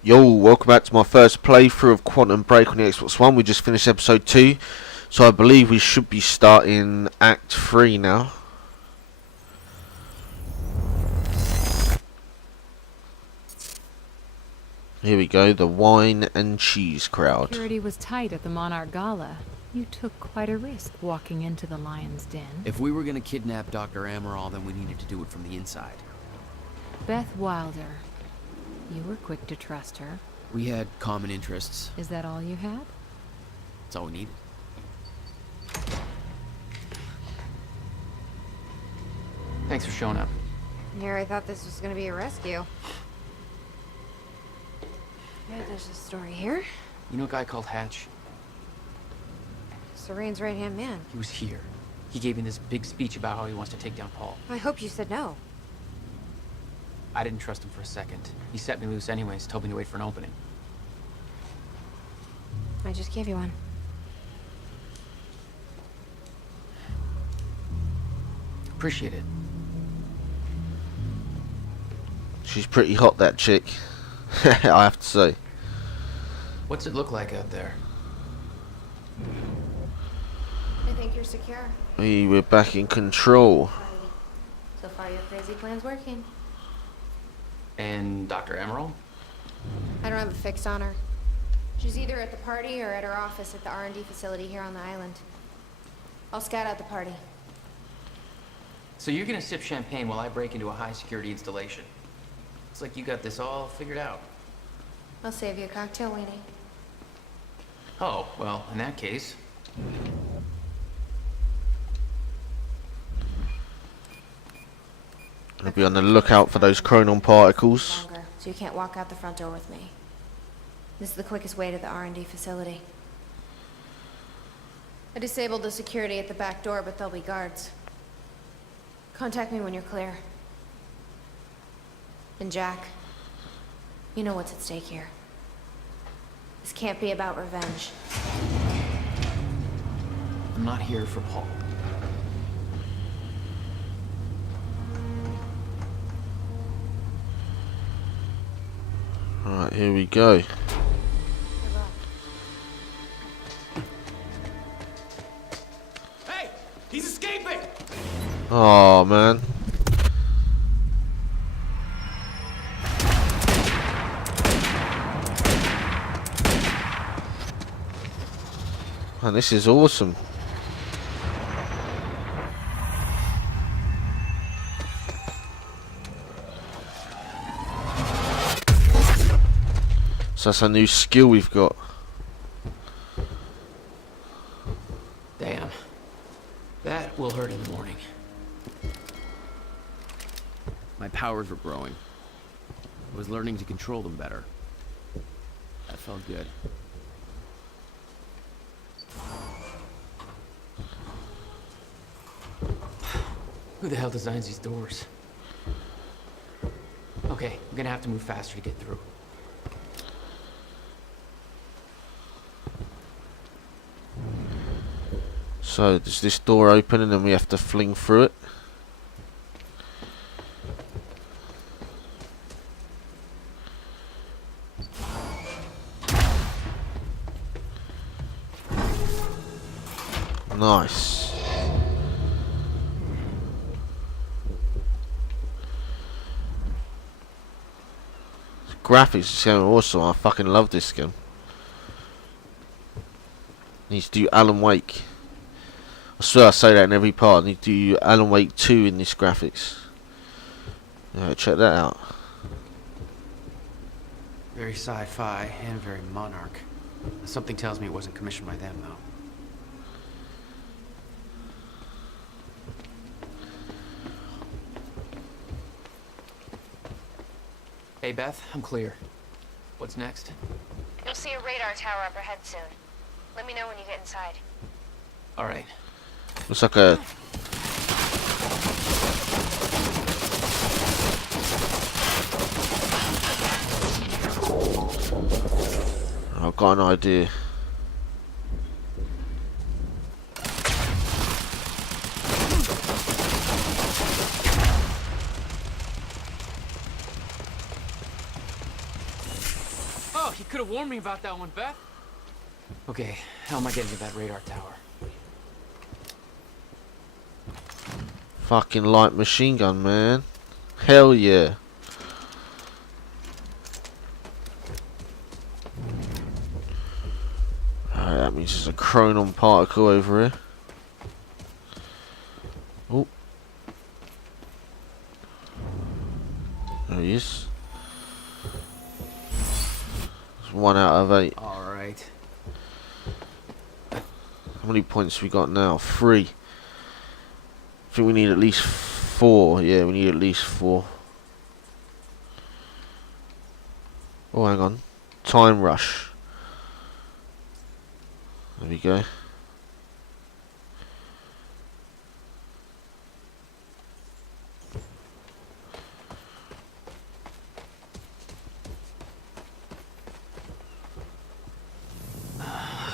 Yo, welcome back to my first playthrough of Quantum Break on the Xbox One. We just finished episode 2, so I believe we should be starting Act 3 now. Here we go, the wine and cheese crowd. Security was tight at the Monarch Gala. You took quite a risk walking into the Lion's Den. If we were gonna kidnap Dr. Amaral, then we needed to do it from the inside. Beth Wilder. You were quick to trust her. We had common interests. Is that all you had? That's all we needed. Thanks for showing up. Here, I thought this was gonna be a rescue. Yeah, there's a story here. You know a guy called Hatch? Serene's right-hand man. He was here. He gave me this big speech about how he wants to take down Paul. I hope you said no. I didn't trust him for a second. He set me loose anyways, told me to wait for an opening. I just gave you one. Appreciate it. She's pretty hot, that chick. I have to say. What's it look like out there? I think you're secure. We're back in control. So far, your crazy plan's working. And Dr. Amaral? I don't have a fix on her. She's either at the party or at her office at the R&D facility here on the island. I'll scout out the party. So you're gonna sip champagne while I break into a high-security installation. Looks like you got this all figured out. I'll save you a cocktail, Weenie. Oh, well, in that case... I'll be on the lookout for those chronon particles. Longer, so you can't walk out the front door with me. This is the quickest way to the R&D facility. I disabled the security at the back door, but there'll be guards. Contact me when you're clear. And Jack, you know what's at stake here. This can't be about revenge. I'm not here for Paul. Alright, here we go. Good luck. Hey! He's escaping! Oh man. Man, this is awesome. So that's a new skill we've got. Damn. That will hurt in the morning. My powers were growing. I was learning to control them better. That felt good. Who the hell designs these doors? Okay, I'm gonna have to move faster to get through. So does this door open and then we have to fling through it? Nice. Graphics is going awesome. I fucking love this game. Needs to do Alan Wake. I swear I say that in every part. I need to do Alan Wake 2 in this graphics. Yeah, check that out. Very sci-fi and very Monarch. Something tells me it wasn't commissioned by them, though. Hey, Beth, I'm clear. What's next? You'll see a radar tower up ahead soon. Let me know when you get inside. All right. Looks like a... I've got an idea. hell, you could have warned me about that one, Beth. Okay, how am I getting to that radar tower? Fucking light machine gun, man. Hell yeah. Alright, that means there's a chronon particle over here. Oh. There he is. It's 1 out of 8. Alright. How many points have we got now? 3. I think we need at least 4. Yeah, we need at least 4. Oh, hang on. Time rush. There we go.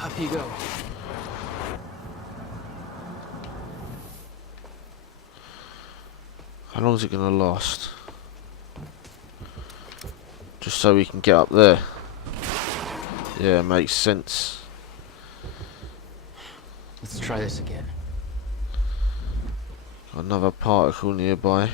Up you go. How long is it gonna last? Just so we can get up there. Yeah, makes sense. Let's try this again. Got another particle nearby.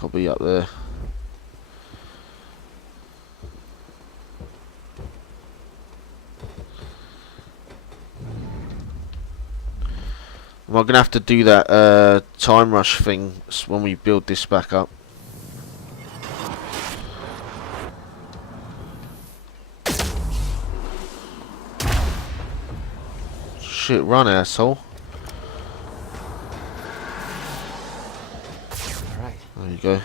Got to be up there. Am I gonna have to do that time rush thing when we build this back up? Shit, run, asshole. Alright. There you go.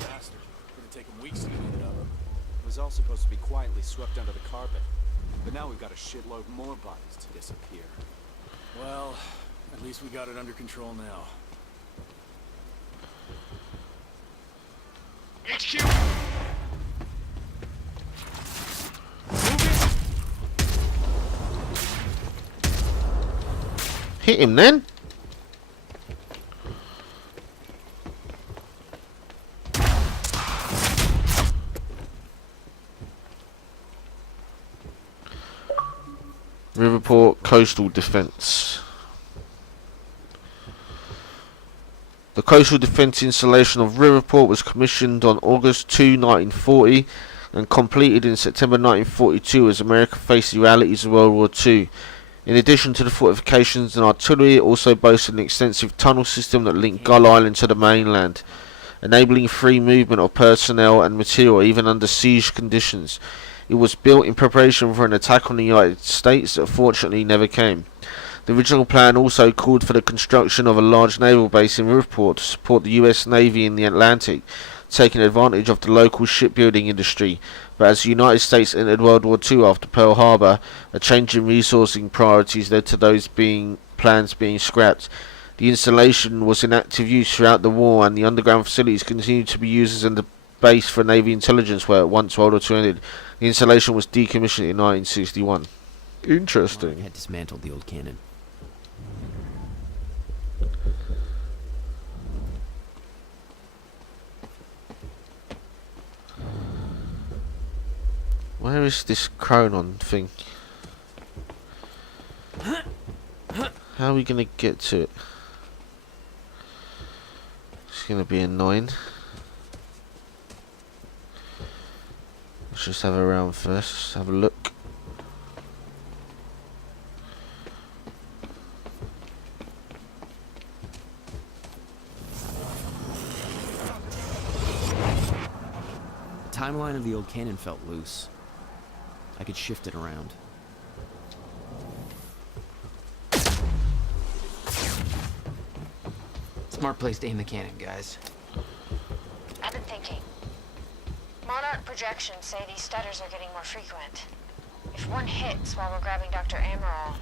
Bastard. Gonna take him weeks to get it out of him. It was all supposed to be quietly swept under the carpet. But now we've got a shitload more bodies to disappear. Well, at least we got it under control now. HQ! Hit him then. Riverport Coastal Defence. The coastal defence installation of Riverport was commissioned on August 2, 1940 and completed in September 1942 as America faced the realities of World War II. In addition to the fortifications and artillery, it also boasted an extensive tunnel system that linked Gull Island to the mainland, enabling free movement of personnel and material even under siege conditions. It was built in preparation for an attack on the United States that fortunately never came. The original plan also called for the construction of a large naval base in Riverport to support the US Navy in the Atlantic, taking advantage of the local shipbuilding industry. But as the United States entered World War II after Pearl Harbor, a change in resourcing priorities led to those plans being scrapped. The installation was in active use throughout the war, and the underground facilities continued to be used as a base for Navy intelligence work once World War II ended. The installation was decommissioned in 1961. Interesting. Had dismantled the old cannon. Where is this chronon thing? How are we gonna get to it? It's gonna be annoying. Let's just have a round first. Let's have a look. The timeline of the old cannon felt loose. I could shift it around. Smart place to aim the cannon, guys. I've been thinking. Monarch projections say these stutters are getting more frequent. If one hits while we're grabbing Dr. Amaral...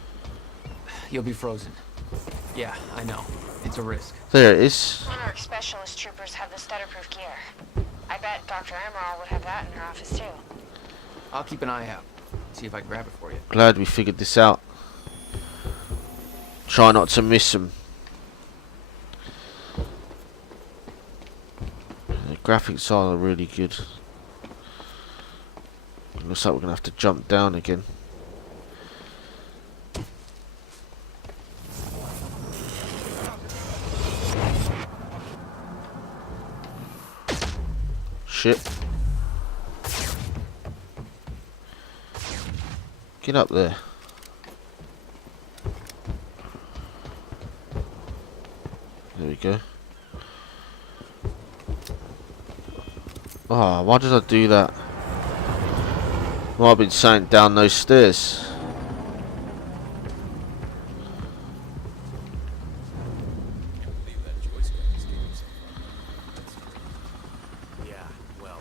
You'll be frozen. Yeah, I know. It's a risk. There it is. Monarch specialist troopers have the stutterproof gear. I bet Dr. Amaral would have that in her office too. I'll keep an eye out. See if I can grab it for you. Glad we figured this out. Try not to miss them. The graphics are really good. Looks like we're gonna have to jump down again. Shit. Get up there. There we go. Oh, why did I do that? Well, I've been saying down those stairs. Yeah, well,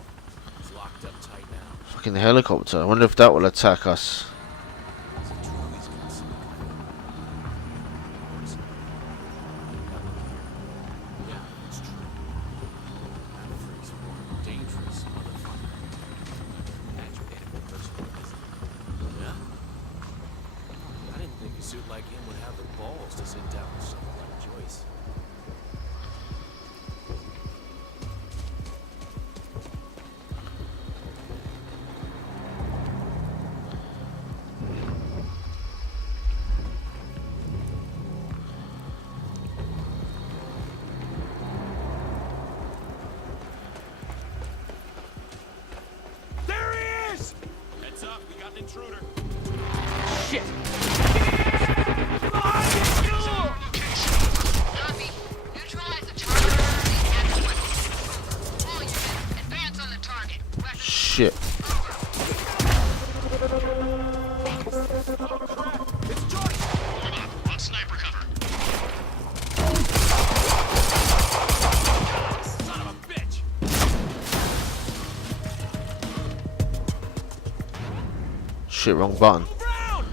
it's locked up tight now. Fucking helicopter. I wonder if that will attack us. Yeah, it's true. That freak's one dangerous motherfucker. Agitated person, isn't he? Yeah. I didn't think a suit like him would have the balls to sit down with someone like Joyce. There he is! Heads up, we got an intruder. Shit! Copy. Neutralize the target. All units, advance on the target. Weapons Shit. It's Joyce! on sniper cover. Son of a bitch! Shit, wrong button. Brown!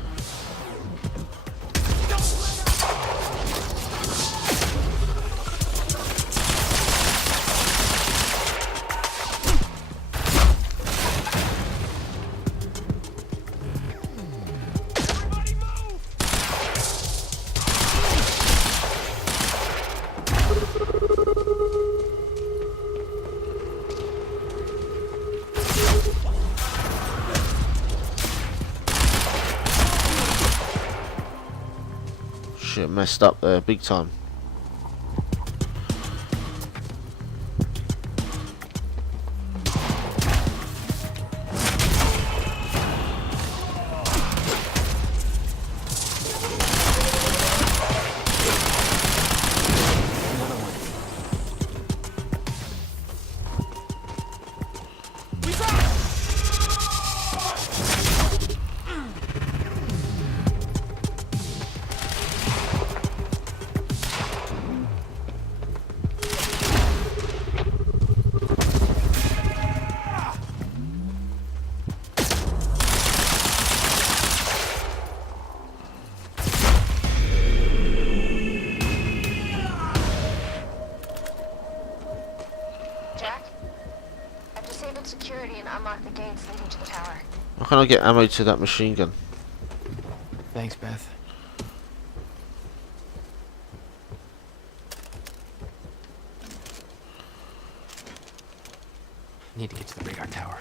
Everybody move! Shit, messed up there, big time. Jack, I've disabled security and unlocked the gates leading to the tower. How can I get ammo to that machine gun? Thanks, Beth. Need to get to the radar tower.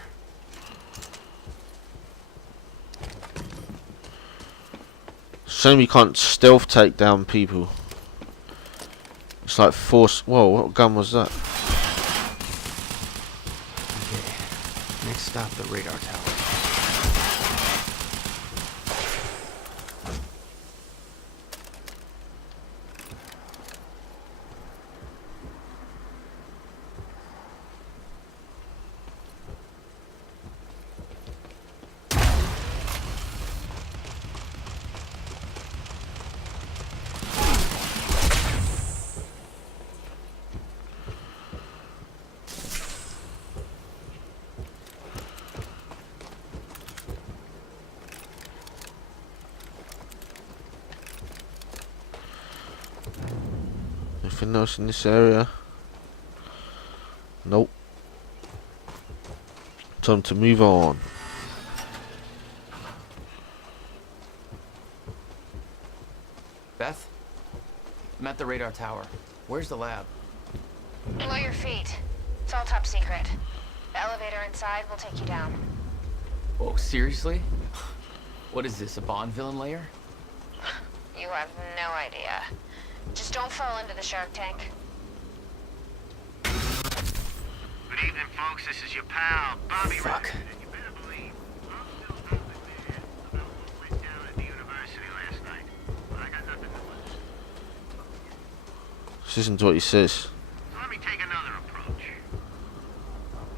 Shame we can't stealth take down people. It's like force. Whoa, what gun was that? Okay. Next stop, the radar tower. Anything else in this area? Nope. Time to move on. Beth? I'm at the radar tower. Where's the lab? Below your feet. It's all top secret. The elevator inside will take you down. Oh, seriously? What is this, a Bond villain lair? You have no idea. Just don't fall into the shark tank. Good evening, folks. This is your pal, Bobby. Fuck. And you better believe I'm still nothing mad about what went down at the university last night. But I got nothing to lose. Listen to what he says. So let me take another approach.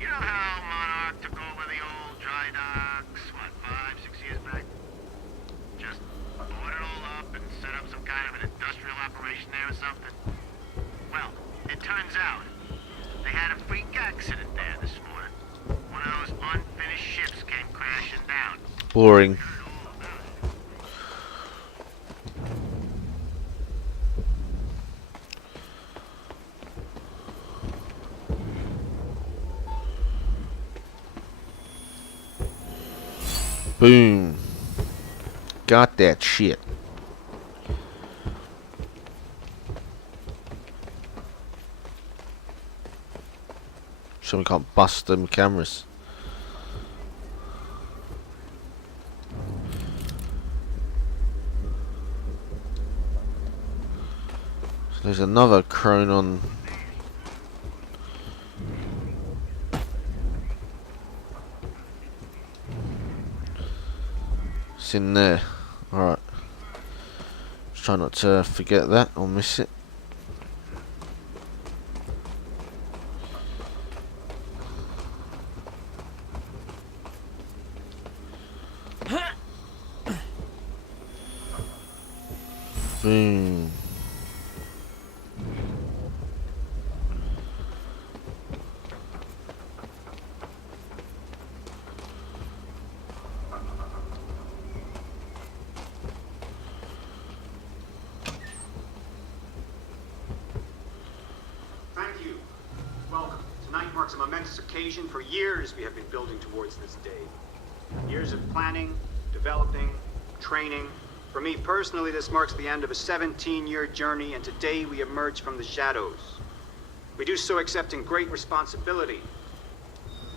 You know how Monarch took over the old dry docks, what, 5, 6 years back? Just bought it all up and set up some kind of an industrial operation there or something? Well, it turns out they had a freak accident there this morning. One of those unfinished ships came crashing down. Boring. Boom. Got that shit. So we can't bust them cameras. So there's another Chronon. It's in there. Alright. Just try not to forget that or miss it. Boom. Thank you. Welcome. Tonight marks a momentous occasion. For years we have been building towards this day. Years of planning, developing, training. For me personally, this marks the end of a 17-year journey, and today we emerge from the shadows. We do so accepting great responsibility.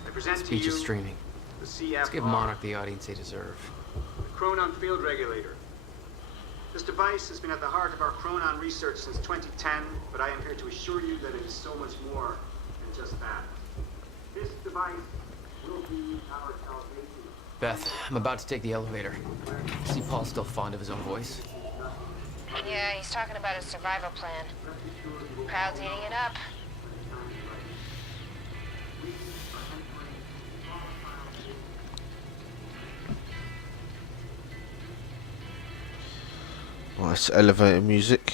I present to Speech you is streaming. the CFR, Let's give Monarch the audience they deserve. the Chronon Field Regulator. This device has been at the heart of our Chronon research since 2010, but I am here to assure you that it is so much more than just that. This device will be our salvation. Beth, I'm about to take the elevator. See Paul's still fond of his own voice. Yeah, he's talking about his survival plan. Crowd's eating it up. Nice elevator music.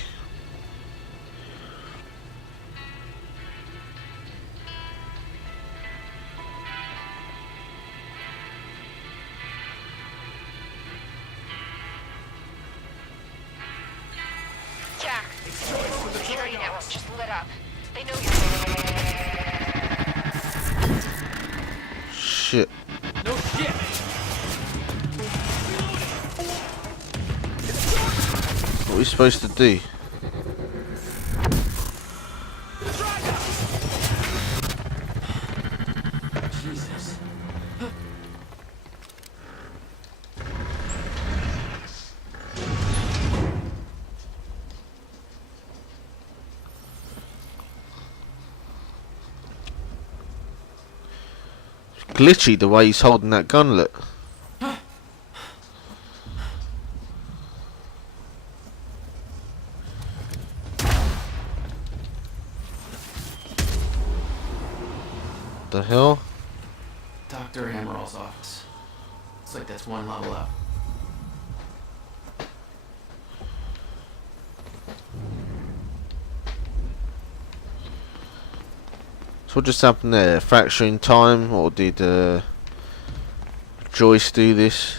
Jack, the security network just lit up. They know you're... Shit. No shit! What are we supposed to do? Jesus. Glitchy the way he's holding that gun, look. The hell? Dr. Amaril's office. Looks like that's one level up. So what just happened there? Fracturing time, or did Joyce do this?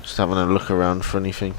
Just having a look around for anything.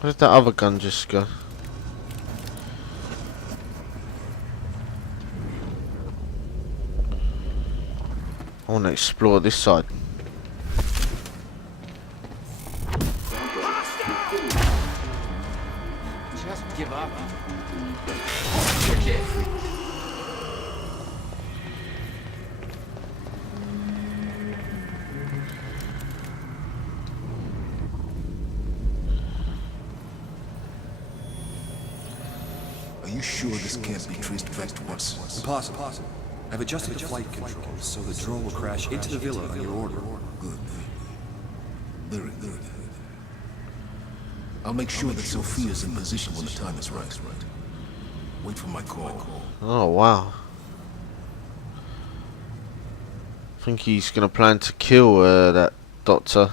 Where's that other gun just go? I want to explore this side. Just give up. Your kid. Are you sure this can't be traced back to us? Impossible. I've adjusted the flight controls so the drone will crash into the villa on your order. Good. Very good. I'll make sure that Sophia's in position when the time is right. Wait for my call. Oh wow. I think he's gonna plan to kill that doctor.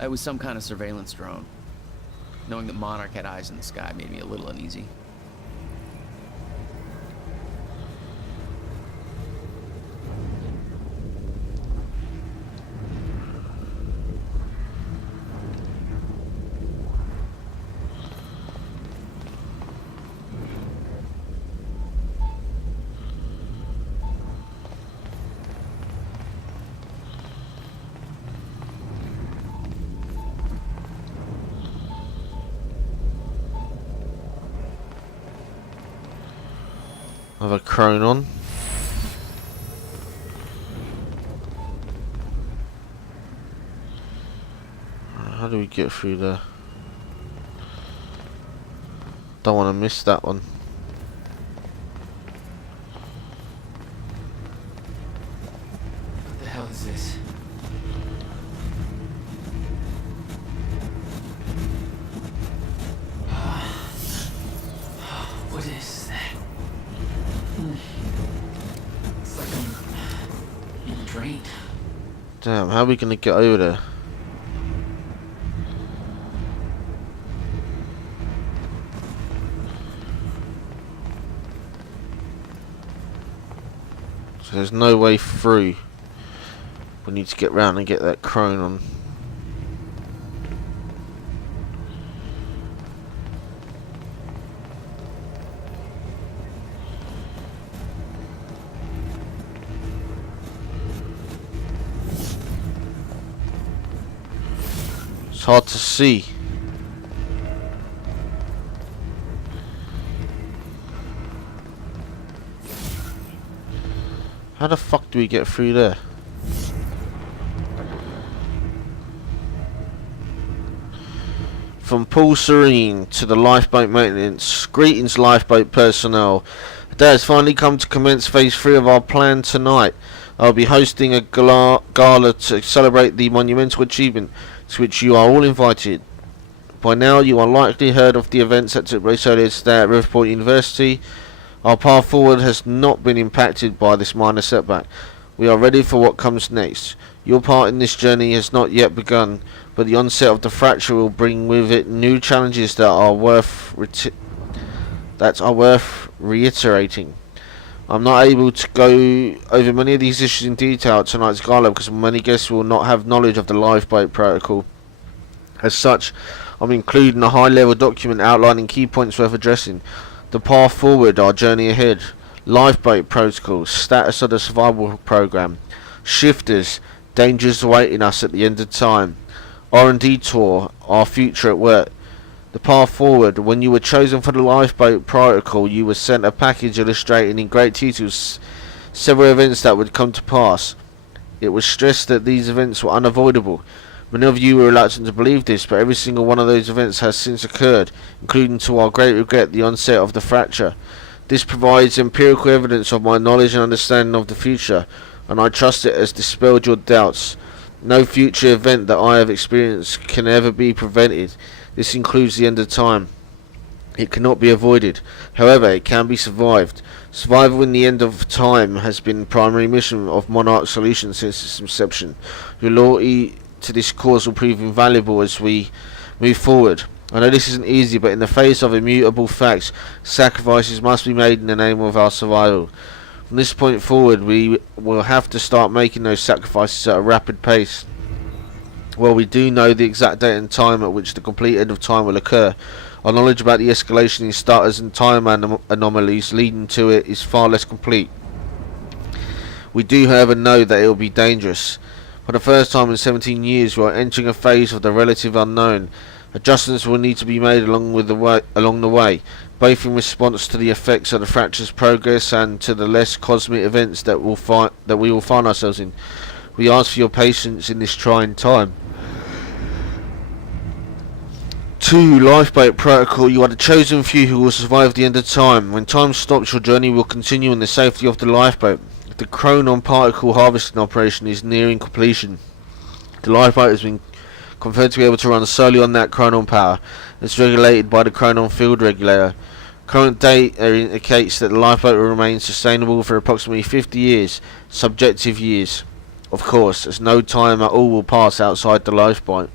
It was some kind of surveillance drone. Knowing that Monarch had eyes in the sky made me a little uneasy. Have a crone on. How do we get through there? Don't want to miss that one. What the hell is this? What is that? It's like I'm being drained. Damn, how are we gonna get over there? So there's no way through. We need to get round and get that crone on. It's hard to see. How the fuck do we get through there? From Paul Serene to the lifeboat maintenance. Greetings, lifeboat personnel. The day has finally come to commence phase 3 of our plan tonight. I'll be hosting a gala to celebrate the monumental achievement to which you are all invited. By now you are likely heard of the events that took place earlier today at Riverport University. Our path forward has not been impacted by this minor setback. We are ready for what comes next. Your part in this journey has not yet begun, but the onset of the fracture will bring with it new challenges that are worth reiterating. I'm not able to go over many of these issues in detail at tonight's gala because many guests will not have knowledge of the lifeboat protocol. As such, I'm including a high-level document outlining key points worth addressing. The path forward, our journey ahead, lifeboat protocol, status of the survival program, shifters, dangers awaiting us at the end of time, R&D tour, our future at work. The path forward. When you were chosen for the lifeboat protocol, you were sent a package illustrating in great details several events that would come to pass. It was stressed that these events were unavoidable. Many of you were reluctant to believe this, but every single one of those events has since occurred, including, to our great regret, the onset of the fracture. This provides empirical evidence of my knowledge and understanding of the future, and I trust it has dispelled your doubts. No future event that I have experienced can ever be prevented. This includes the end of time. It cannot be avoided. However, it can be survived. Survival in the end of time has been the primary mission of Monarch Solutions since its inception. Your loyalty to this cause will prove invaluable as we move forward. I know this isn't easy, but in the face of immutable facts, sacrifices must be made in the name of our survival. From this point forward, we will have to start making those sacrifices at a rapid pace. While we do know the exact date and time at which the complete end of time will occur, our knowledge about the escalation in starters and time anomalies leading to it is far less complete. We do, however, know that it will be dangerous. For the first time in 17 years, we are entering a phase of the relative unknown. Adjustments will need to be made along the way, both in response to the effects of the fracture's progress and to the less cosmic events that we will find ourselves in. We ask for your patience in this trying time. 2. Lifeboat Protocol. You are the chosen few who will survive the end of time. When time stops, your journey will continue in the safety of the lifeboat. The Chronon particle harvesting operation is nearing completion. The lifeboat has been confirmed to be able to run solely on that Chronon power. It's regulated by the Chronon field regulator. Current data indicates that the lifeboat will remain sustainable for approximately 50 years, subjective years, of course, as no time at all will pass outside the lifeboat.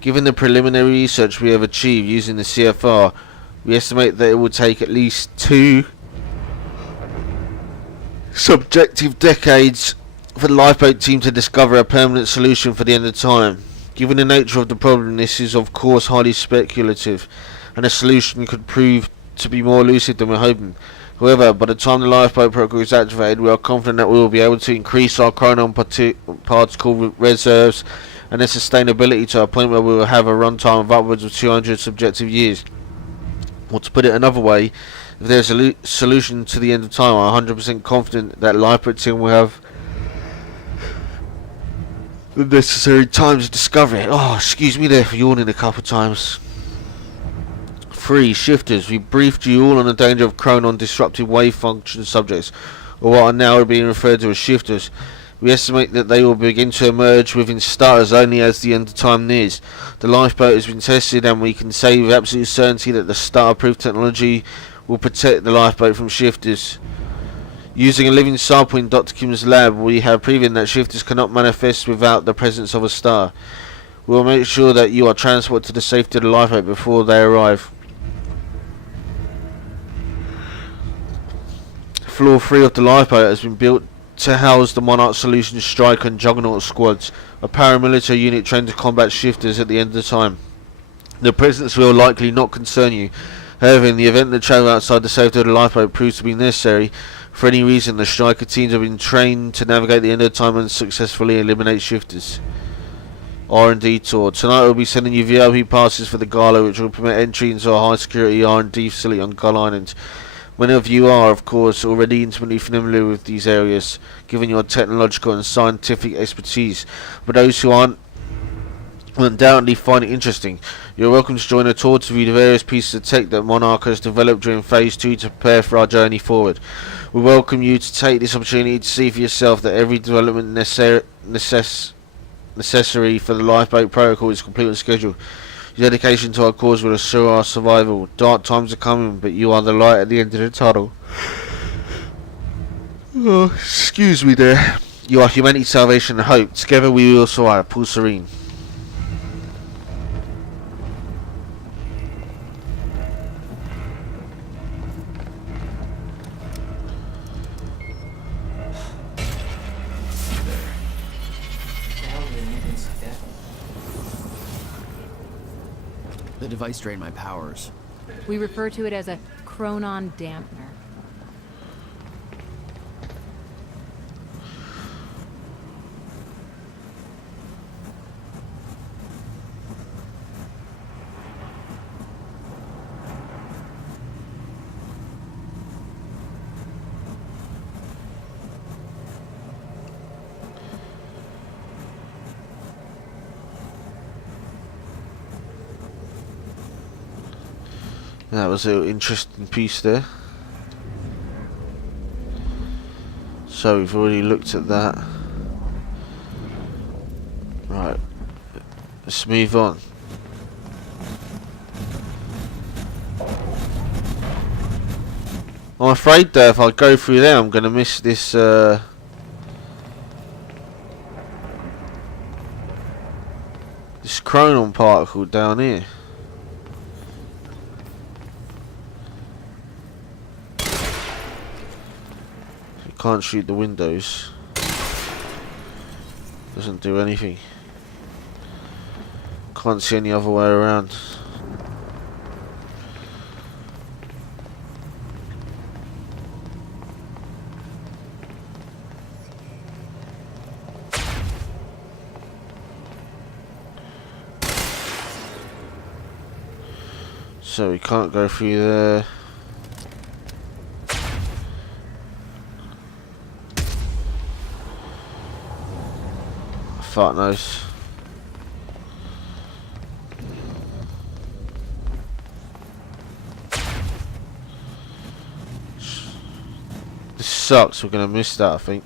Given the preliminary research we have achieved using the CFR, we estimate that it will take at least 2 subjective decades for the lifeboat team to discover a permanent solution for the end of time. Given the nature of the problem, this is of course highly speculative, and a solution could prove to be more elusive than we're hoping. However, by the time the lifeboat protocol is activated, we are confident that we will be able to increase our Chronon particle reserves and their sustainability to a point where we will have a runtime of upwards of 200 subjective years. Or to put it another way, if there's a solution to the end of time, I'm 100% confident that lifeboat team will have the necessary time to discover it. Oh, excuse me there for yawning a couple of times. 3. Shifters. We briefed you all on the danger of Chronon disrupted wave function subjects, or what are now being referred to as shifters. We estimate that they will begin to emerge within stars only as the end of time nears. The lifeboat has been tested, and we can say with absolute certainty that the star-proof technology will protect the lifeboat from shifters. Using a living sample in Dr. Kim's lab, we have proven that shifters cannot manifest without the presence of a star. We will make sure that you are transported to the safety of the lifeboat before they arrive. Floor 3 of the lifeboat has been built to house the Monarch Solutions Strike and Juggernaut squads, a paramilitary unit trained to combat shifters at the end of the time. Their presence will likely not concern you. However, in the event that travel outside the safety of the lifeboat proves to be necessary, for any reason, the striker teams have been trained to navigate the end of time and successfully eliminate shifters. R&D tour. Tonight we'll be sending you VIP passes for the gala, which will permit entry into a high security R&D facility on Gull Island. Many of you are, of course, already intimately familiar with these areas, given your technological and scientific expertise. But those who aren't will undoubtedly find it interesting. You're welcome to join a tour to view the various pieces of tech that Monarch has developed during Phase 2 to prepare for our journey forward. We welcome you to take this opportunity to see for yourself that every development necessary for the lifeboat protocol is complete on schedule. Your dedication to our cause will assure our survival. Dark times are coming, but you are the light at the end of the tunnel. Oh, excuse me there. You are humanity's salvation and hope. Together we will survive. Paul Serene. The device drained my powers. We refer to it as a Chronon dampener. That was an interesting piece there. So we've already looked at that. Right, let's move on. I'm afraid that if I go through there, I'm going to miss this this Chronon particle down here. Can't shoot the windows. Doesn't do anything. Can't see any other way around. So we can't go through there. Fuck knows. This sucks, we're gonna miss that, I think.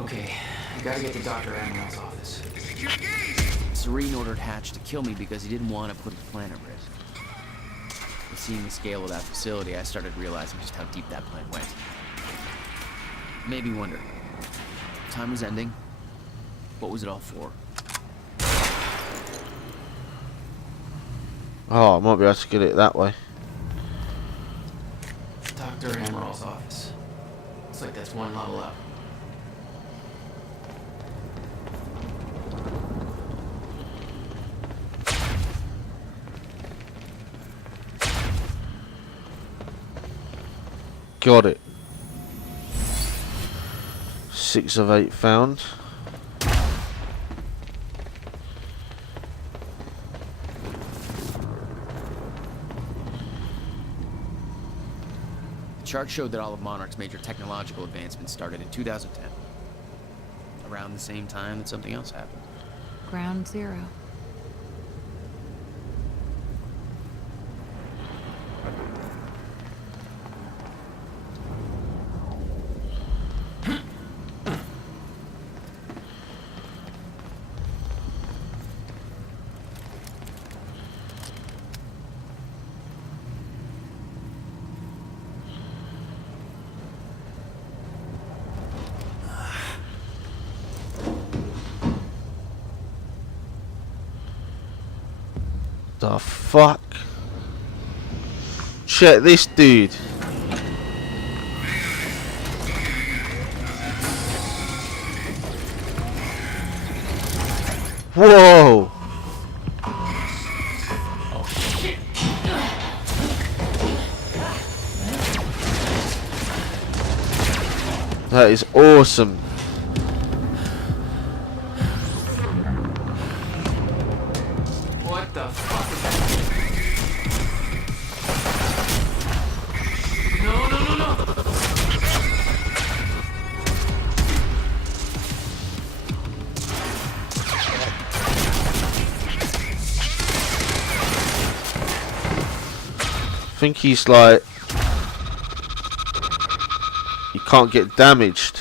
Okay, I gotta get to Dr. Amral's office. Serene ordered Hatch to kill me because he didn't want to put the plant at risk. And seeing the scale of that facility, I started realizing just how deep that plant went. Made me wonder. Time was ending. What was it all for? Oh, I might be able to get it that way. Dr. Amral's office. Looks like that's one level up. Got it. 6 of 8 found. The chart showed that all of Monarch's major technological advancements started in 2010. Around the same time that something else happened. Ground zero. The fuck? Check this dude. Whoa! That is awesome. What the fuck is that? No, no, no, no! I think he's like... He can't get damaged.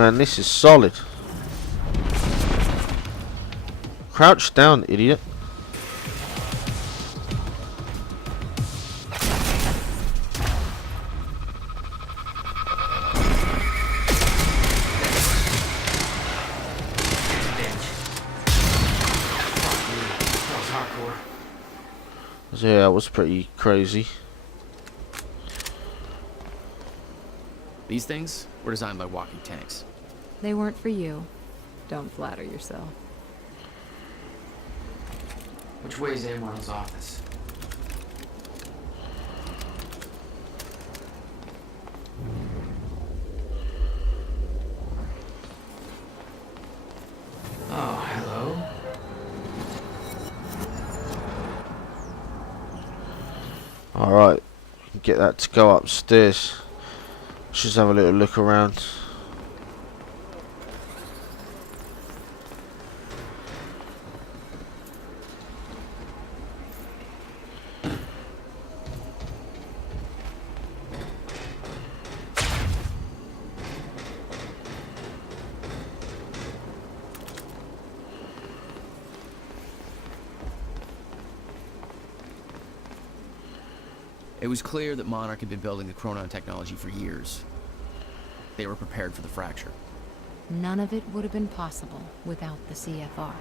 Man, this is solid. Crouch down, idiot. Yeah, that was pretty crazy. These things were designed by walking tanks. They weren't for you. Don't flatter yourself. Which way is Amaril's office? Oh, hello. Alright, get that to go upstairs. Let's just have a little look around. It was clear that Monarch had been building the Chronon technology for years. They were prepared for the fracture. None of it would have been possible without the CFR.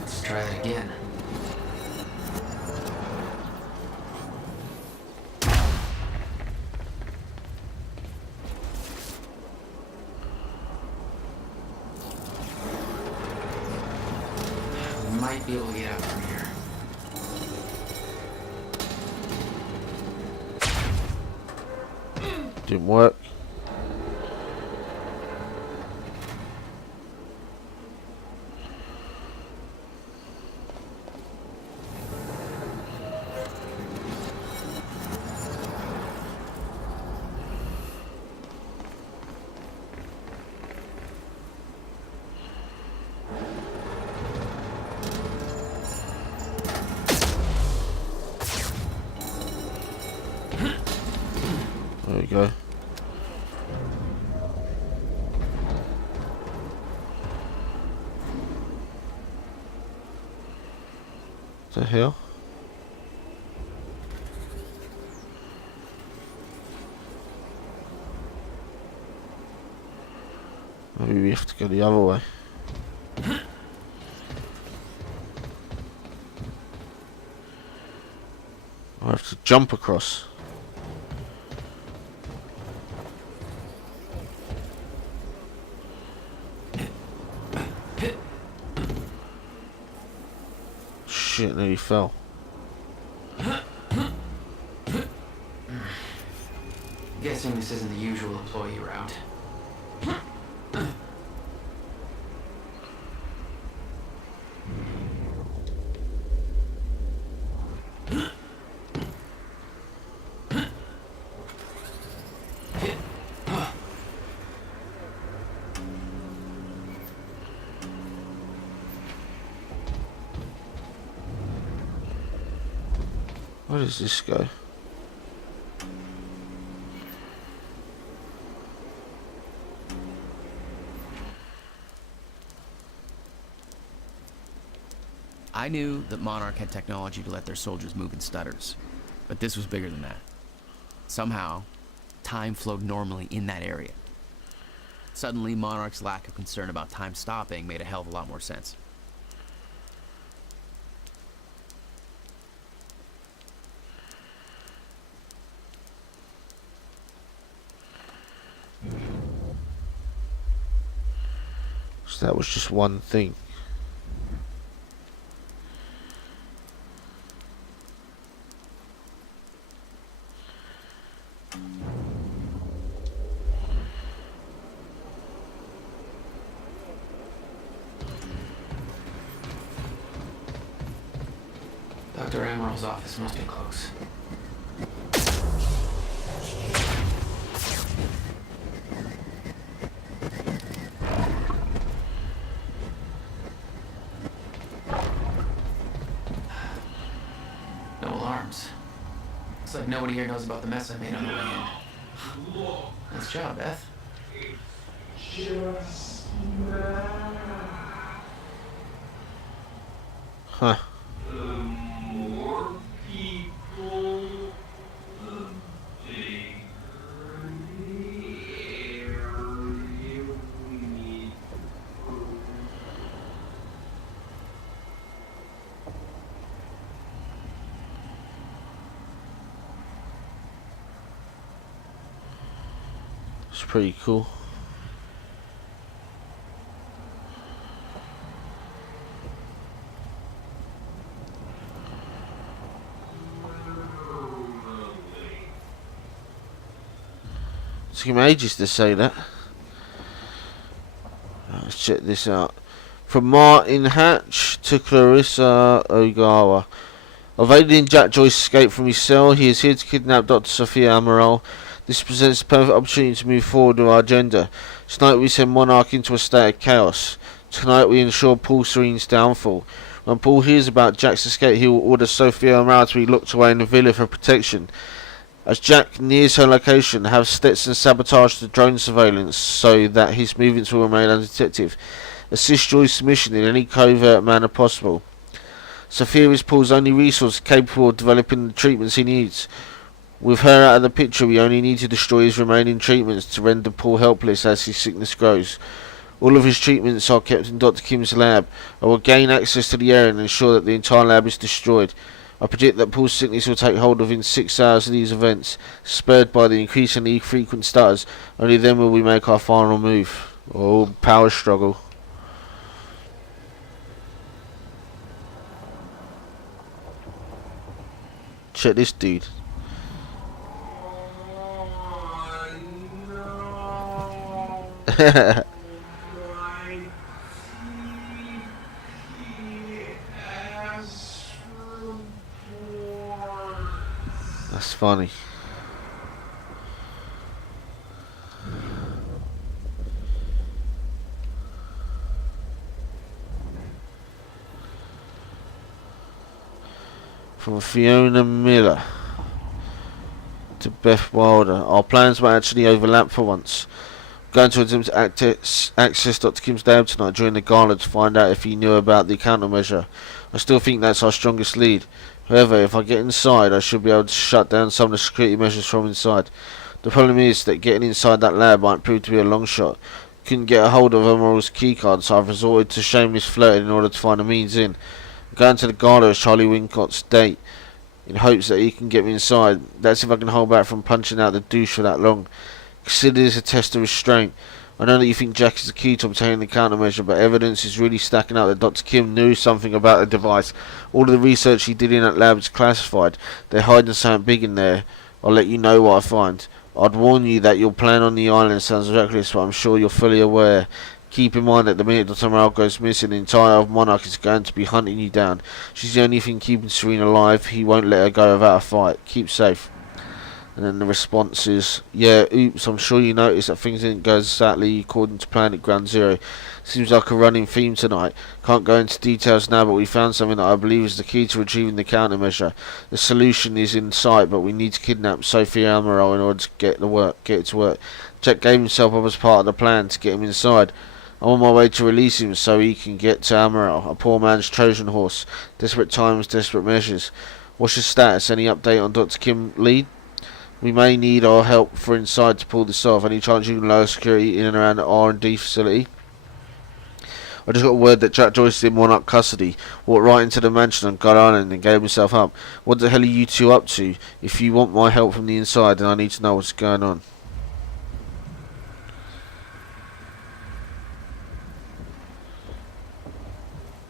Let's try that again. We might be able to get out from here. Didn't work. There we go. What the hell? Maybe we have to go the other way. I have to jump across. Shit, nearly fell. Guessing this isn't the usual employee route. Where does this go? I knew that Monarch had technology to let their soldiers move in stutters, but this was bigger than that. Somehow, time flowed normally in that area. Suddenly, Monarch's lack of concern about time stopping made a hell of a lot more sense. So that was just one thing. Dr. Amaril's office must be close. No alarms. like nobody here knows about the mess I made on the way in. Nice job, Beth. Huh. It's pretty cool. It took him ages to say that. Let's check this out. From Martin Hatch to Clarissa Ogawa. Evading Jack Joyce's escape from his cell, he is here to kidnap Dr. Sophia Amaral. This presents a perfect opportunity to move forward with our agenda. Tonight we send Monarch into a state of chaos. Tonight we ensure Paul Serene's downfall. When Paul hears about Jack's escape, he will order Sophia Amaral to be locked away in the villa for protection. As Jack nears her location, have Stetson sabotage the drone surveillance so that his movements will remain undetected. Assist Joyce's mission in any covert manner possible. Sophia is Paul's only resource capable of developing the treatments he needs. With her out of the picture, we only need to destroy his remaining treatments to render Paul helpless as his sickness grows. All of his treatments are kept in Dr. Kim's lab. I will gain access to the area and ensure that the entire lab is destroyed. I predict that Paul's sickness will take hold within 6 hours of these events, spurred by the increasingly frequent stutters. Only then will we make our final move. Oh, power struggle. Check this dude. That's funny. From Fiona Miller to Beth Wilder. Our plans might actually overlap for once. Going to attempt to access Dr. Kim's lab tonight during the gala to find out if he knew about the countermeasure. I still think that's our strongest lead. However, if I get inside, I should be able to shut down some of the security measures from inside. The problem is that getting inside that lab might prove to be a long shot. Couldn't get a hold of Emerald's keycard, so I've resorted to shameless flirting in order to find a means in. I'm going to the gala as Charlie Wincott's date, in hopes that he can get me inside. That's if I can hold back from punching out the douche for that long. Consider this a test of restraint. I know that you think Jack is the key to obtaining the countermeasure, but evidence is really stacking up that Dr. Kim knew something about the device. All of the research he did in that lab is classified. They're hiding something big in there. I'll let you know what I find. I'd warn you that your plan on the island sounds reckless, but I'm sure you're fully aware. Keep in mind that the minute Dr. Amaral goes missing, the entire Monarch is going to be hunting you down. She's the only thing keeping Serene alive. He won't let her go without a fight. Keep safe. And then the response is, yeah, oops, I'm sure you noticed that things didn't go exactly according to plan at Ground Zero. Seems like a running theme tonight. Can't go into details now, but we found something that I believe is the key to retrieving the countermeasure. The solution is in sight, but we need to kidnap Sophia Amaral in order to get it to work. Jack gave himself up as part of the plan to get him inside. I'm on my way to release him so he can get to Amaral, a poor man's Trojan horse. Desperate times, desperate measures. What's your status? Any update on Dr. Kim lead? We may need our help for inside to pull this off. Any chance you can lower security in and around the R&D facility? I just got word that Jack Joyce is in Monarch custody. Walked right into the mansion on God Island and gave himself up. What the hell are you two up to? If you want my help from the inside, then I need to know what's going on.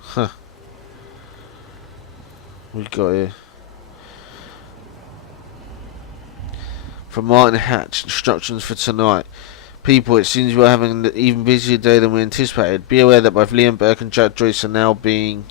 Huh. What we got here? From Martin Hatch, instructions for tonight. People, it seems we're having an even busier day than we anticipated. Be aware that both Liam Burke and Jack Joyce are now being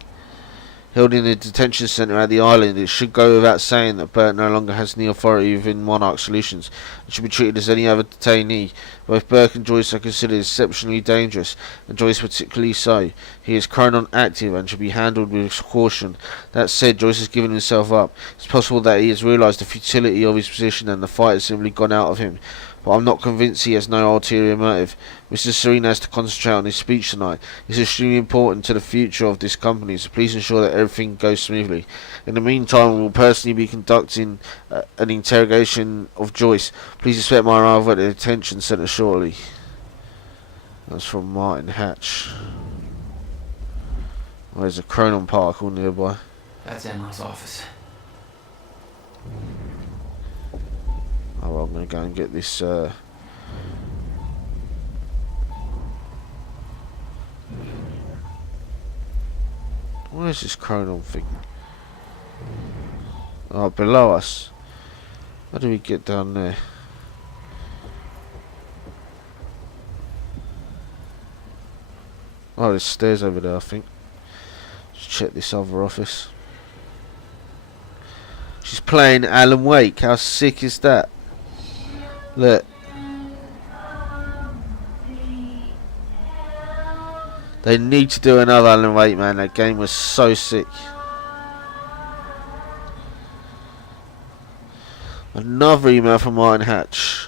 held in a detention centre at the island. It should go without saying that Bert no longer has any authority within Monarch Solutions and should be treated as any other detainee. Both Burke and Joyce are considered exceptionally dangerous, and Joyce particularly so. He is Chronon active and should be handled with caution. That said, Joyce has given himself up. It's possible that he has realised the futility of his position and the fight has simply gone out of him. But I'm not convinced he has no ulterior motive. Mr. Serena has to concentrate on his speech tonight. It's extremely important to the future of this company, so please ensure that everything goes smoothly. In the meantime, we will personally be conducting an interrogation of Joyce. Please expect my arrival at the detention centre shortly. That's from Martin Hatch. There's a Chronon particle nearby. That's Emerald's office. Oh, well, I'm going to go and get this, where's this Chronon thing? Oh, below us. How do we get down there? Oh, there's stairs over there, I think. Let's check this other office. She's playing Alan Wake. How sick is that? Look. They need to do another Alan Wake, man. That game was so sick. Another email from Martin Hatch.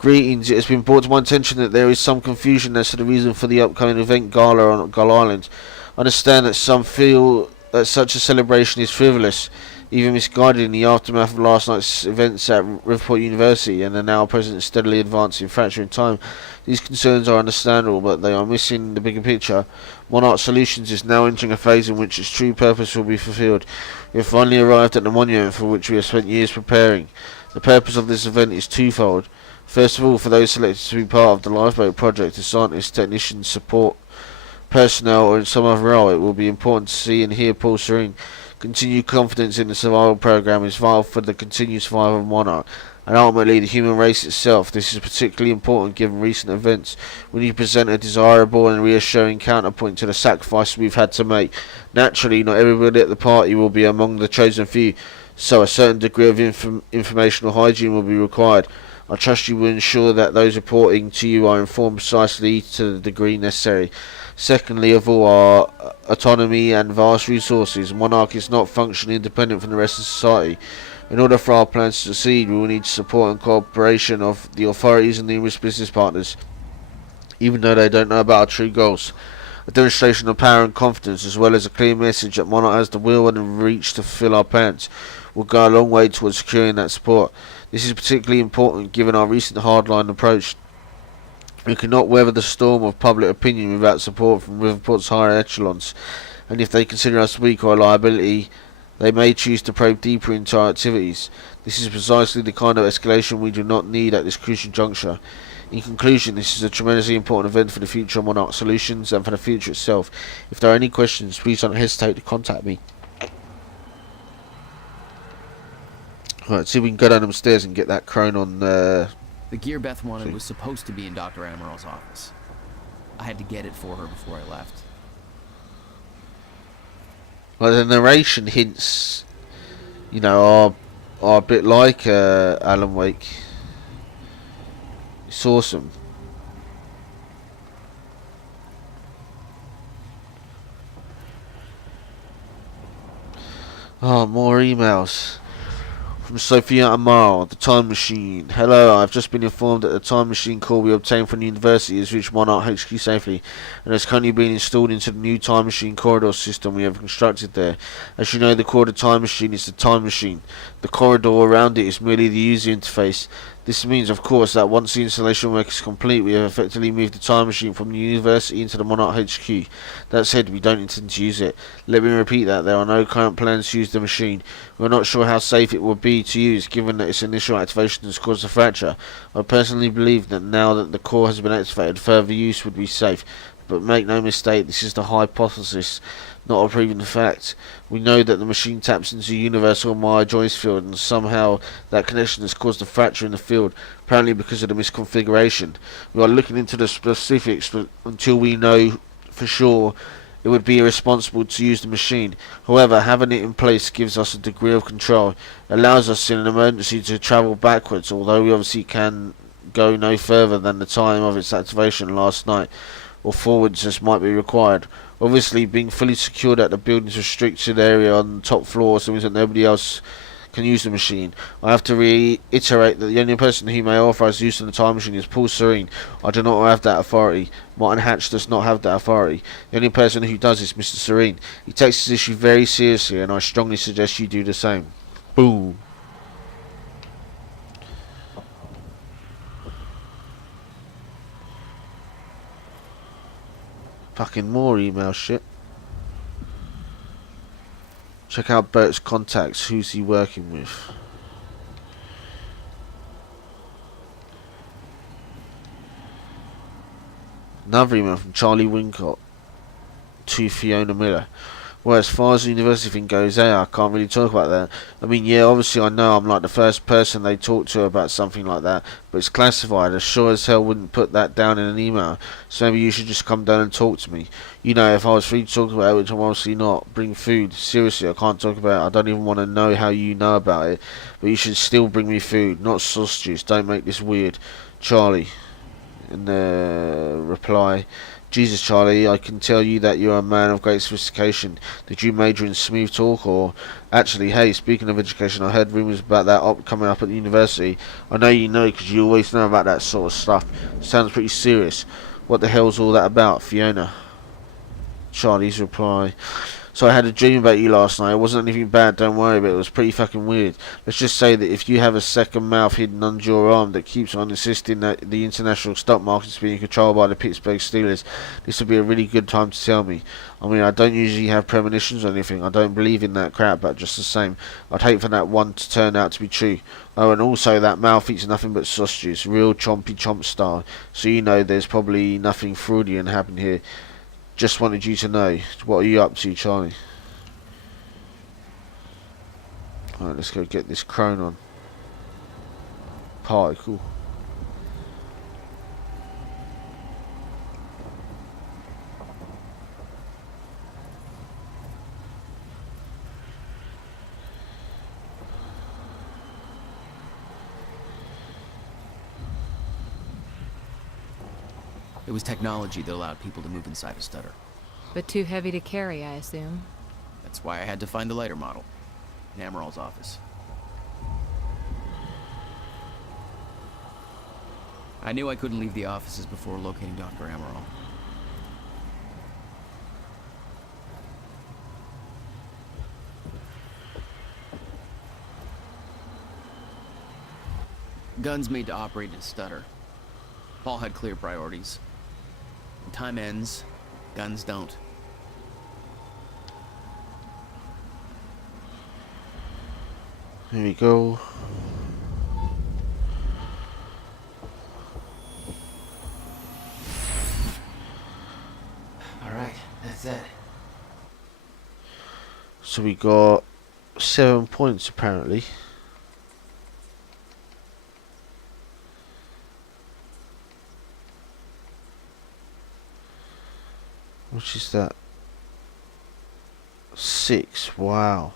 Greetings. It has been brought to my attention that there is some confusion as to the reason for the upcoming event gala on Gull Island. I understand that some feel that such a celebration is frivolous, even misguided in the aftermath of last night's events at Riverport University and the now present steadily advancing fracture in time. These concerns are understandable, but they are missing the bigger picture. Monarch Solutions is now entering a phase in which its true purpose will be fulfilled. We have finally arrived at the monument for which we have spent years preparing. The purpose of this event is twofold. First of all, for those selected to be part of the lifeboat project as scientists, technicians, support personnel, or in some other role, it will be important to see and hear Paul Serene. Continued confidence in the survival program is vital for the continued survival of Monarch, and ultimately the human race itself. This is particularly important given recent events. We need to present a desirable and reassuring counterpoint to the sacrifices we've had to make. Naturally, not everybody at the party will be among the chosen few, so a certain degree of informational hygiene will be required. I trust you will ensure that those reporting to you are informed precisely to the degree necessary. Secondly, of all our autonomy and vast resources, Monarch is not functioning independent from the rest of society. In order for our plans to succeed, we will need support and cooperation of the authorities and numerous business partners, even though they don't know about our true goals. A demonstration of power and confidence, as well as a clear message that Monarch has the will and the reach to fulfill our plans, will go a long way towards securing that support. This is particularly important given our recent hardline approach. We cannot weather the storm of public opinion without support from Riverport's higher echelons, and if they consider us weak or a liability, they may choose to probe deeper into our activities. This is precisely the kind of escalation we do not need at this crucial juncture. In conclusion, this is a tremendously important event for the future of Monarch Solutions and for the future itself. If there are any questions, please don't hesitate to contact me. Right, see if we can go down them stairs and get that Chronon. The gear Beth wanted was supposed to be in Dr. Amaril's office. I had to get it for her before I left. Well, the narration hints, you know, are a bit like Alan Wake. It's awesome. Oh, more emails. From Sophia Amal, the Time Machine. Hello, I've just been informed that the Time Machine core we obtained from the university has reached Monarch HQ safely and has currently been installed into the new Time Machine corridor system we have constructed there. As you know, the core of the Time Machine is the Time Machine. The corridor around it is merely the user interface. This means, of course, that once the installation work is complete, we have effectively moved the Time Machine from the university into the Monarch HQ. That said, we don't intend to use it. Let me repeat that, there are no current plans to use the machine. We are not sure how safe it would be to use, given that its initial activation has caused a fracture. I personally believe that now that the core has been activated, further use would be safe. But make no mistake, this is the hypothesis, not a proven fact. We know that the machine taps into a universal Maya Joyce field, and somehow that connection has caused a fracture in the field, apparently because of the misconfiguration. We are looking into the specifics, but until we know for sure, it would be irresponsible to use the machine. However, having it in place gives us a degree of control. It allows us in an emergency to travel backwards, although we obviously can go no further than the time of its activation last night, or forwards as might be required. Obviously, being fully secured at the building's restricted area on the top floor so means that nobody else can use the machine. I have to reiterate that the only person who may authorize use of the time machine is Paul Serene. I do not have that authority. Martin Hatch does not have that authority. The only person who does is Mr. Serene. He takes this issue very seriously, and I strongly suggest you do the same. Boom. Fucking more email shit. Check out Bert's contacts. Who's he working with? Another email from Charlie Wincott to Fiona Miller. Well, as far as the university thing goes, I can't really talk about that. I mean, yeah, obviously I know I'm like the first person they talk to about something like that, but it's classified. I sure as hell wouldn't put that down in an email, so maybe you should just come down and talk to me. You know, if I was free to talk about it, which I'm obviously not, bring food. Seriously, I can't talk about it. I don't even want to know how you know about it, but you should still bring me food, not sausages. Don't make this weird. Charlie. In the reply, Jesus, Charlie, I can tell you that you're a man of great sophistication. Did you major in smooth talk, or... Actually, hey, speaking of education, I heard rumours about that op coming up at the university. I know you know, because you always know about that sort of stuff. Sounds pretty serious. What the hell's all that about, Fiona? Charlie's reply. So I had a dream about you last night. It wasn't anything bad, don't worry, but it was pretty fucking weird. Let's just say that if you have a second mouth hidden under your arm that keeps on insisting that the international stock market is being controlled by the Pittsburgh Steelers, this would be a really good time to tell me. I mean, I don't usually have premonitions or anything. I don't believe in that crap, but just the same, I'd hate for that one to turn out to be true. Oh, and also that mouth eats nothing but sausages, real chompy chomp style. So you know there's probably nothing Freudian happened here. Just wanted you to know. What are you up to, Charlie? Alright, let's go get this crone on. Particle. It was technology that allowed people to move inside a stutter. But too heavy to carry, I assume. That's why I had to find the lighter model in Amaral's office. I knew I couldn't leave the offices before locating Dr. Amaral. Guns made to operate in a stutter. Paul had clear priorities. When time ends, guns don't. Here we go. Alright, that's it. So we got 7 points apparently. Which is that? 6. Wow.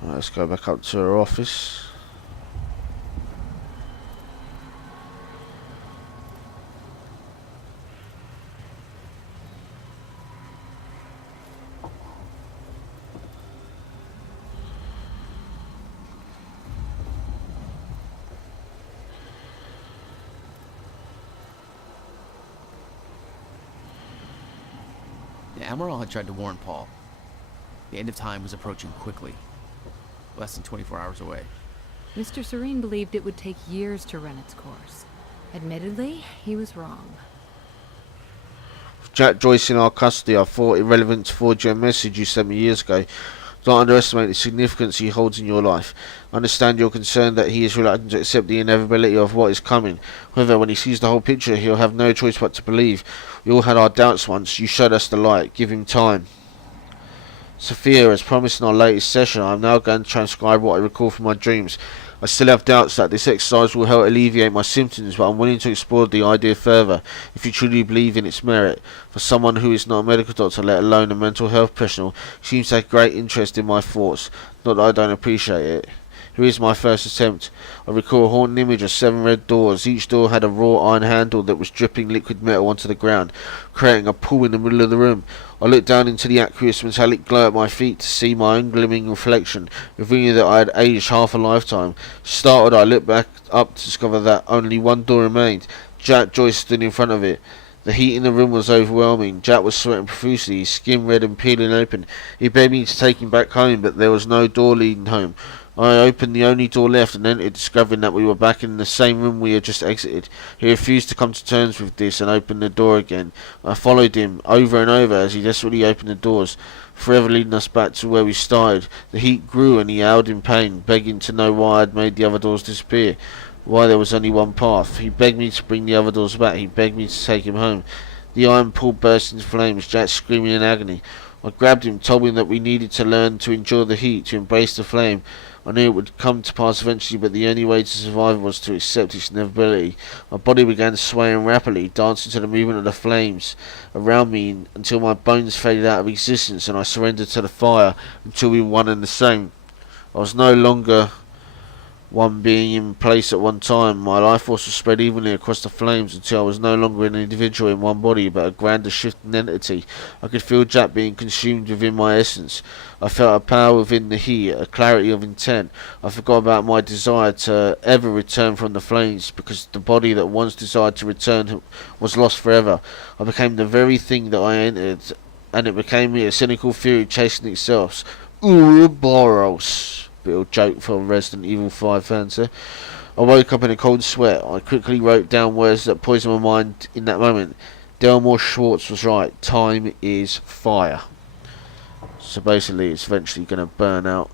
Let's go back up to her office. Amaral had tried to warn Paul. The end of time was approaching quickly. Less than 24 hours away. Mr. Serene believed it would take years to run its course. Admittedly, he was wrong. With Jack Joyce in our custody, I thought it relevant to forward you a message you sent me years ago. Do not underestimate the significance he holds in your life. I understand you're concerned that he is reluctant to accept the inevitability of what is coming. However, when he sees the whole picture, he'll have no choice but to believe. We all had our doubts once. You showed us the light. Give him time. Sophia, as promised in our latest session, I am now going to transcribe what I recall from my dreams. I still have doubts that this exercise will help alleviate my symptoms, but I'm willing to explore the idea further, if you truly believe in its merit. For someone who is not a medical doctor, let alone a mental health professional, seems to have great interest in my thoughts. Not that I don't appreciate it. Here is my first attempt. I recall a haunting image of 7 red doors. Each door had a raw iron handle that was dripping liquid metal onto the ground, creating a pool in the middle of the room. I looked down into the aqueous metallic glow at my feet to see my own glimmering reflection, revealing that I had aged half a lifetime. Startled, I looked back up to discover that only one door remained. Jack Joyce stood in front of it. The heat in the room was overwhelming. Jack was sweating profusely, his skin red and peeling open. He begged me to take him back home, but there was no door leading home. I opened the only door left and entered, discovering that we were back in the same room we had just exited. He refused to come to terms with this and opened the door again. I followed him over and over as he desperately opened the doors, forever leading us back to where we started. The heat grew and he howled in pain, begging to know why I had made the other doors disappear, why there was only one path. He begged me to bring the other doors back. He begged me to take him home. The iron pool burst into flames, Jack screaming in agony. I grabbed him, told him that we needed to learn to endure the heat, to embrace the flame. I knew it would come to pass eventually, but the only way to survive was to accept its inevitability. My body began swaying rapidly, dancing to the movement of the flames around me until my bones faded out of existence and I surrendered to the fire until we were one and the same. I was no longer one being in place at one time. My life force was spread evenly across the flames until I was no longer an individual in one body, but a grander shifting entity. I could feel Jack being consumed within my essence. I felt a power within the heat, a clarity of intent. I forgot about my desire to ever return from the flames, because the body that once desired to return was lost forever. I became the very thing that I entered, and it became me, a cynical fury chasing itself. Ouroboros. Little joke for Resident Evil 5 fans there. I woke up in a cold sweat. I quickly wrote down words that poisoned my mind in that moment. Delmore Schwartz was right. Time is fire. So basically it's eventually going to burn out.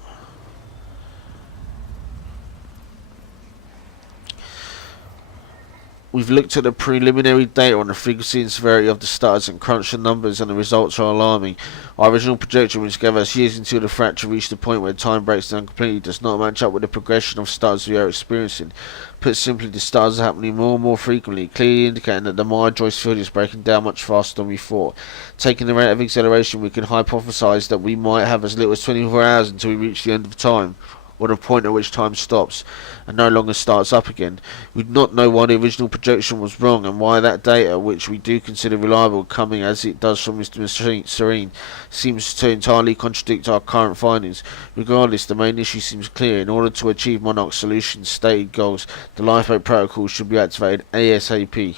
We've looked at the preliminary data on the frequency and severity of the stutters and crunched the numbers, and the results are alarming. Our original projection, which gave us years until the fracture reached the point where time breaks down completely, does not match up with the progression of stutters we are experiencing. Put simply, the stutters are happening more and more frequently, clearly indicating that the Maya-Joyce field is breaking down much faster than we thought. Taking the rate of acceleration, we can hypothesize that we might have as little as 24 hours until we reach the end of time, or the point at which time stops and no longer starts up again. We do not know why the original projection was wrong, and why that data, which we do consider reliable, coming as it does from Mr. Serene, seems to entirely contradict our current findings. Regardless, the main issue seems clear. In order to achieve Monarch Solutions' stated goals, the lifeboat protocol should be activated ASAP.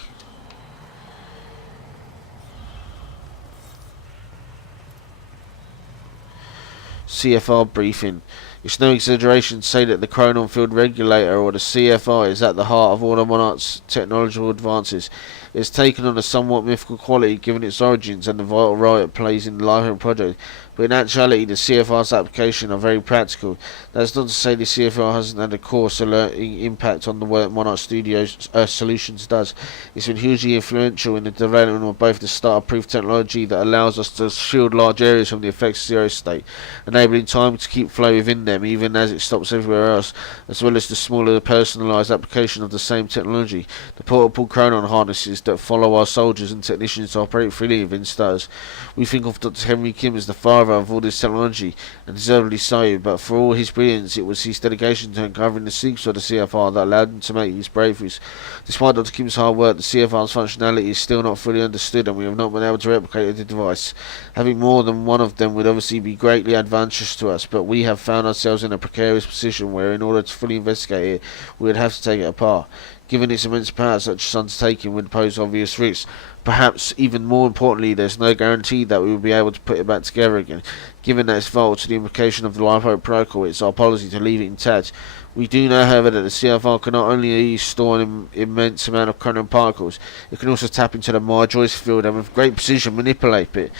CFR briefing. It's no exaggeration to say that the Chronon Field Regulator, or the CFR, is at the heart of all the Monarch's technological advances. It has taken on a somewhat mythical quality given its origins and the vital role it plays in the Lifeboat project, but in actuality the CFR's application are very practical. That's not to say the CFR hasn't had a course alerting impact on the work Monarch Studios Solutions does. It's been hugely influential in the development of both the starter-proof technology that allows us to shield large areas from the effects of zero state, enabling time to keep flow within them even as it stops everywhere else, as well as the smaller personalised application of the same technology. The portable Chronon harnesses that follow our soldiers and technicians to operate freely within stars. We think of Dr. Henry Kim as the father of all this technology, and deservedly so, but for all his brilliance, it was his dedication to uncovering the secrets of the CFR that allowed him to make these breakthroughs. Despite Dr. Kim's hard work, the CFR's functionality is still not fully understood, and we have not been able to replicate the device. Having more than one of them would obviously be greatly advantageous to us, but we have found ourselves in a precarious position where, in order to fully investigate it, we would have to take it apart. Given its immense power, such an undertaking would pose obvious risks. Perhaps even more importantly, there's no guarantee that we will be able to put it back together again. Given that it's vital to the implication of the Lifeboat Protocol, it's our policy to leave it intact. We do know, however, that the CFR can not only store an immense amount of chronon particles, it can also tap into the Maya Joyce field and with great precision manipulate it.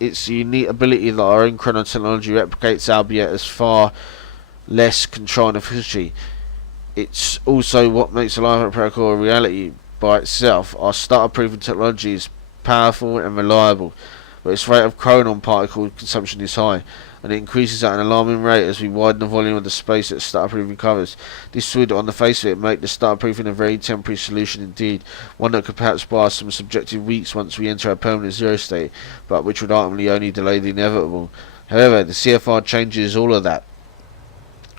It's a unique ability that our own chronon technology replicates, albeit as far less control and efficiency. It's also what makes the Lifeboat Protocol a reality by itself. Our starter-proofing technology is powerful and reliable, but its rate of chronon particle consumption is high, and it increases at an alarming rate as we widen the volume of the space that starter-proofing covers. This would, on the face of it, make the starter-proofing a very temporary solution indeed, one that could perhaps buy us some subjective weeks once we enter a permanent zero state, but which would ultimately only delay the inevitable. However, the CFR changes all of that.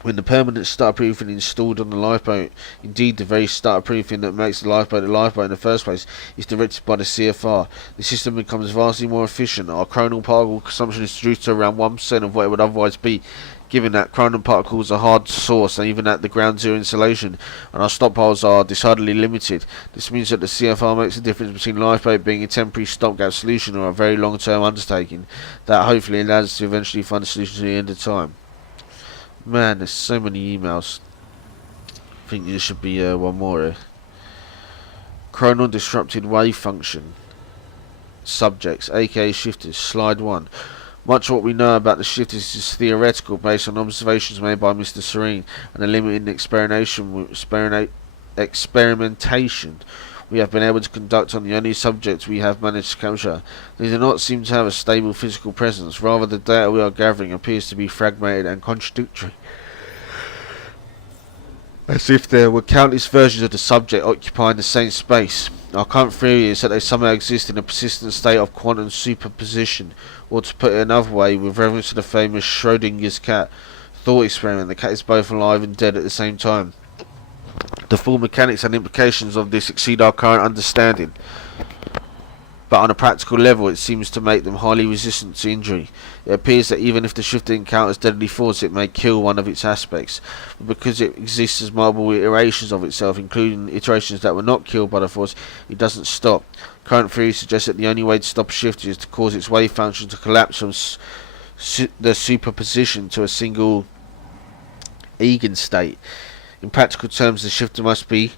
When the permanent starter-proofing installed on the lifeboat, indeed the very starter-proofing that makes the lifeboat in the first place, is directed by the CFR, the system becomes vastly more efficient. Our chronal particle consumption is reduced to around 1% of what it would otherwise be, given that chronon particles are hard to source and even at the ground zero installation, and our stockpiles are decidedly limited. This means that the CFR makes the difference between lifeboat being a temporary stopgap solution or a very long-term undertaking that hopefully allows us to eventually find a solution to the end of time. Man, there's so many emails. I think there should be one more here. Chronon disrupted wave function. Subjects, aka shifters. Slide 1. Much of what we know about the shifters is theoretical, based on observations made by Mr. Serene and the limited experimentation we have been able to conduct on the only subjects we have managed to capture. They do not seem to have a stable physical presence. Rather, the data we are gathering appears to be fragmented and contradictory, as if there were countless versions of the subject occupying the same space. Our current theory is that they somehow exist in a persistent state of quantum superposition, or to put it another way, with reference to the famous Schrodinger's cat thought experiment, the cat is both alive and dead at the same time. The full mechanics and implications of this exceed our current understanding, but on a practical level it seems to make them highly resistant to injury. It appears that even if the shifter encounters deadly force, it may kill one of its aspects, but because it exists as multiple iterations of itself, including iterations that were not killed by the force, it doesn't stop. Current theory suggests that the only way to stop a shifter is to cause its wave function to collapse from the superposition to a single eigenstate. In practical terms, the shifter must be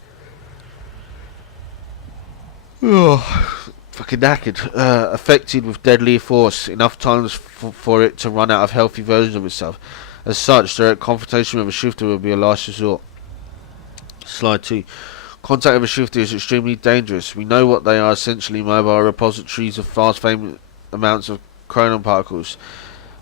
fucking knackered, affected with deadly force enough times for it to run out of healthy versions of itself. As such, direct confrontation with a shifter would be a last resort. Slide 2. Contact with a shifter is extremely dangerous. We know what they are: essentially mobile repositories of fast amounts of chronon particles.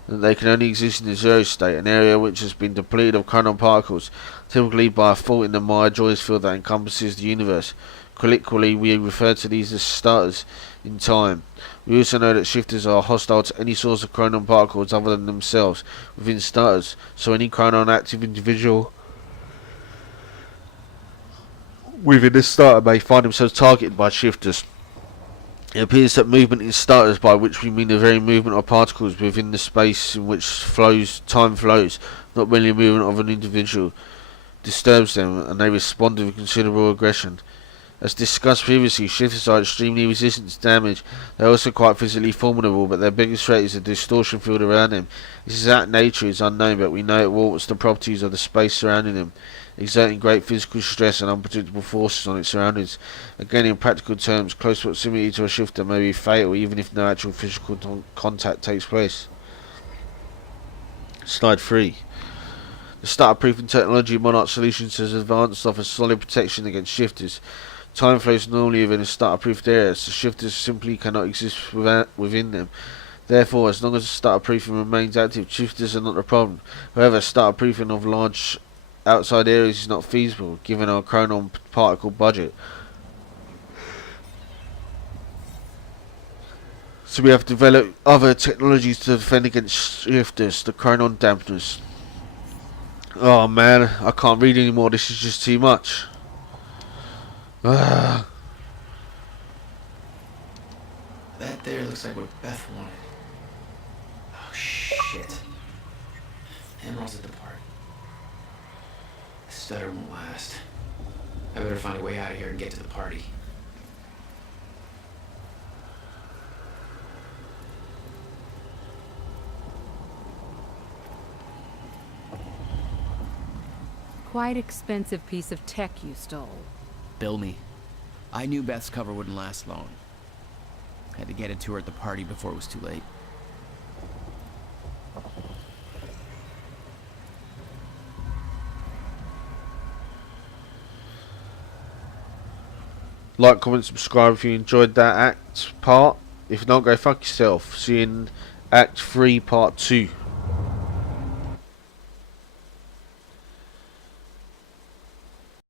That they can only exist in the zero state, an area which has been depleted of chronon particles, typically by a fault in the Maya Joyce field that encompasses the universe. Colloquially, we refer to these as starters in time. We also know that shifters are hostile to any source of chronon particles other than themselves within starters, so any chronon active individual within the starter may find themselves targeted by shifters. It appears that movement in starters, by which we mean the very movement of particles within the space in which time flows, not merely movement of an individual, disturbs them, and they respond with considerable aggression. As discussed previously, shifters are extremely resistant to damage. They are also quite physically formidable, but their biggest threat is the distortion field around them. Its exact nature is unknown, but we know it warps the properties of the space surrounding them, exerting great physical stress and unpredictable forces on its surroundings. Again, in practical terms, close proximity to a shifter may be fatal even if no actual physical contact takes place. Slide 3. The starter-proofing technology Monarch Solutions has advanced offers solid protection against shifters. Time flows normally within a starter-proofed area, so shifters simply cannot exist within them. Therefore, as long as the starter-proofing remains active, shifters are not a problem. However, starter-proofing of large outside areas is not feasible, given our chronon particle budget. So we have developed other technologies to defend against shifters, the chronon dampeners. Oh man, I can't read anymore, this is just too much. That there looks like what Beth wanted. Oh shit. Emerald's at the park. The stutter won't last. I better find a way out of here and get to the party. Quite expensive piece of tech you stole. Bill me. I knew Beth's cover wouldn't last long. Had to get it to her at the party before it was too late. Like, comment, subscribe if you enjoyed that act part. If not, go fuck yourself. See you in Act 3 Part 2.